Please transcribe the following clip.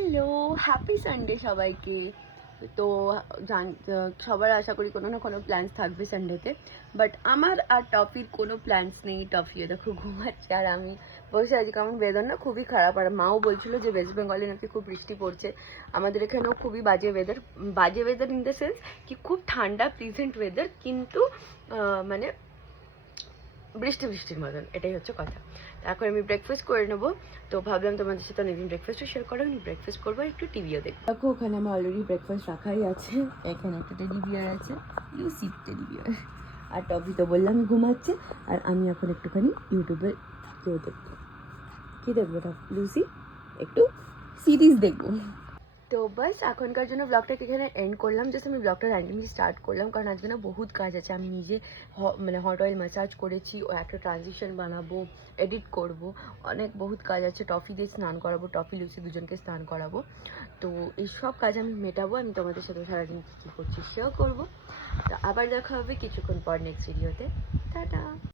Hello, happy Sunday সবাইকে। তো সবার আশা করি কোনো না কোনো প্ল্যান্স থাকবে সানডেতে, বাট আমার আর টফির কোনো প্ল্যান্স নেই। টফিও দেখো ঘুমাচ্ছে আর আমি বসে আছি, কারণ ওয়েদার না খুবই খারাপ। আর মাও বলছিল যে ওয়েস্ট বেঙ্গলে নাকি খুব বৃষ্টি পড়ছে, আমাদের এখানেও খুবই বাজে ওয়েদার। বাজে ওয়েদার ইন দ্য সেন্স কি খুব ঠান্ডা প্লিজেন্ট ওয়েদার, কিন্তু মানে বৃষ্টির মতন, এটাই হচ্ছে কথা। এখন আমি ব্রেকফাস্ট করে নেবো, তো ভাবলাম তোমাদের সাথে অনেকদিন ব্রেকফাস্টও শেয়ার করো। আমি ব্রেকফাস্ট করবো আর একটু টিভিও দেখবো। দেখো ওখানে আমার অলরেডি ব্রেকফাস্ট রাখাই আছে। এখানে একটা টেডি বিয়ার আছে, লুসি টেডি বিয়ার, আর টফি তো বললাম ঘুমাচ্ছে। আর আমি এখন একটুখানি ইউটিউবে কেউ দেখবো। কী দেখবো? লুসি একটু সিরিজ দেখবো। তো বাস এখনকার জন্য ব্লগটাকে এখানে এন্ড করলাম। জাস্ট আমি ব্লগটা র্যান্ডমলি স্টার্ট করলাম, কারণ আজকে না বহুত কাজ আছে। আমি নিজে মানে হট অয়েল ম্যাসাজ করেছি, ও একটা ট্রানজিশন বানাবো, এডিট করব, অনেক বহুত কাজ আছে। টফি দিয়ে স্নান করাবো, টফি লুসি দুজনকে স্নান করাবো। তো এইসব কাজ আমি মেটাবো। আমি তোমাদের সাথে সারাদিন কী কী করছি শেয়ার করবো। তো আবার দেখা হবে কিছুক্ষণ পর নেক্সট ভিডিওতে। টাটা।